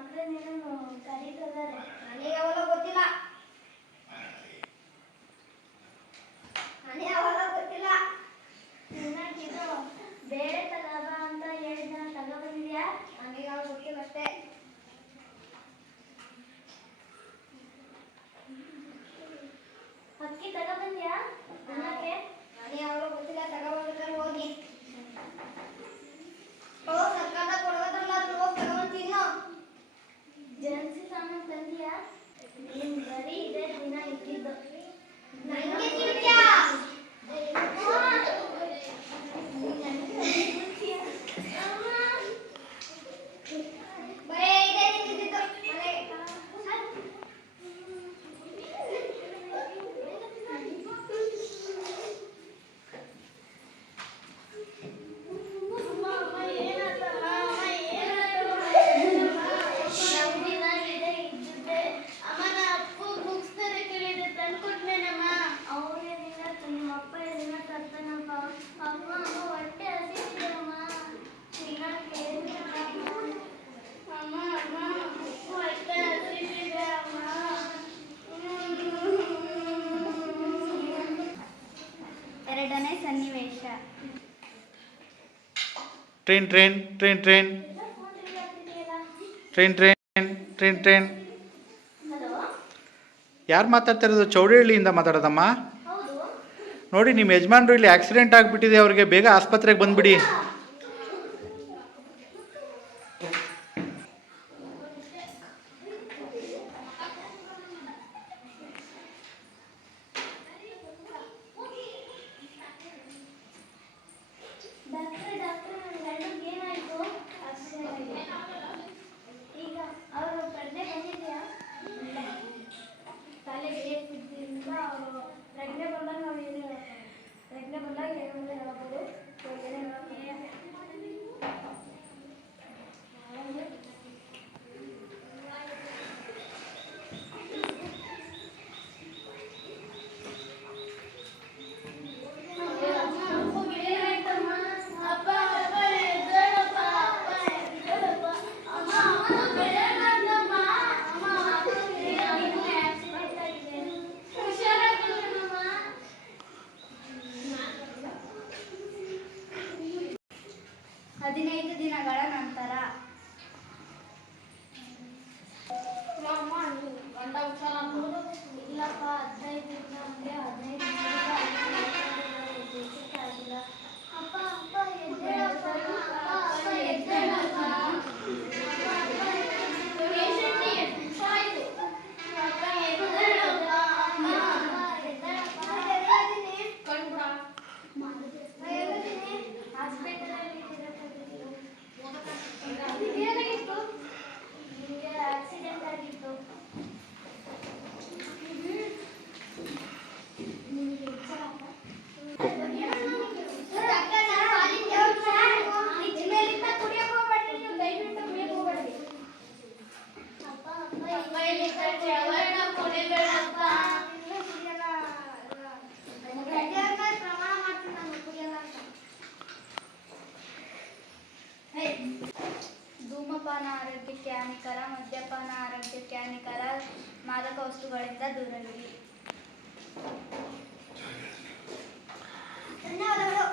ಮಕ್ಕಳನ್ನೇನೋ ಕರೀತಿದ್ದಾರೆ ನನಗೆ ಗೊತ್ತಿಲ್ಲ. ನನಗೆ ಅವೆಲ್ಲ ಗೊತ್ತಿಲ್ಲ. ಬೇರೆ ತಗಬ ಅಂತ ಹೇಳಿದ ತಗ ಬಂದಿದ್ಯಾ ನನಗೆ ಅವಾಗ ಗೊತ್ತಿಲ್ಲಷ್ಟೇ ಅಕ್ಕಿ ತಗ ಬಂದಿಯಾ ಅನ್ನಕ್ಕೆ ನನಗೆ ಅವಾಗ ಗೊತ್ತಿಲ್ಲ. ತಗ ಹೋಗಿ. ಹೋಗಿ ಎರಡನೇ ಸನ್ನಿವೇಶ. Train train train train. Train train train train. ಯಾರು ಮಾತಾಡ್ತಿರೋದು? ಚೌಡಹಳ್ಳಿಯಿಂದ ಮಾತಾಡೋದಮ್ಮ? ನೋಡಿ ನಿಮ್ಮ ಯಜಮಾನ್ರು ಇಲ್ಲಿ ಆಕ್ಸಿಡೆಂಟ್ ಆಗಿಬಿಟ್ಟಿದೆ ಅವ್ರಿಗೆ ಬೇಗ ಆಸ್ಪತ್ರೆಗೆ ಬಂದ್ಬಿಡಿ. Thank you. ಹದಿನೈದು ದಿನಗಳ ನಂತರ ಮದ್ಯಪಾನ ಆರೋಗ್ಯಕ್ಕೆ ಹಾನಿಕರ ಮದ್ಯಪಾನ ಆರೋಗ್ಯಕ್ಕೆ ಹಾನಿಕರ ಮಾದಕ ವಸ್ತುಗಳಿಂದ ದೂರವಿರಿ ಧನ್ಯವಾದಗಳು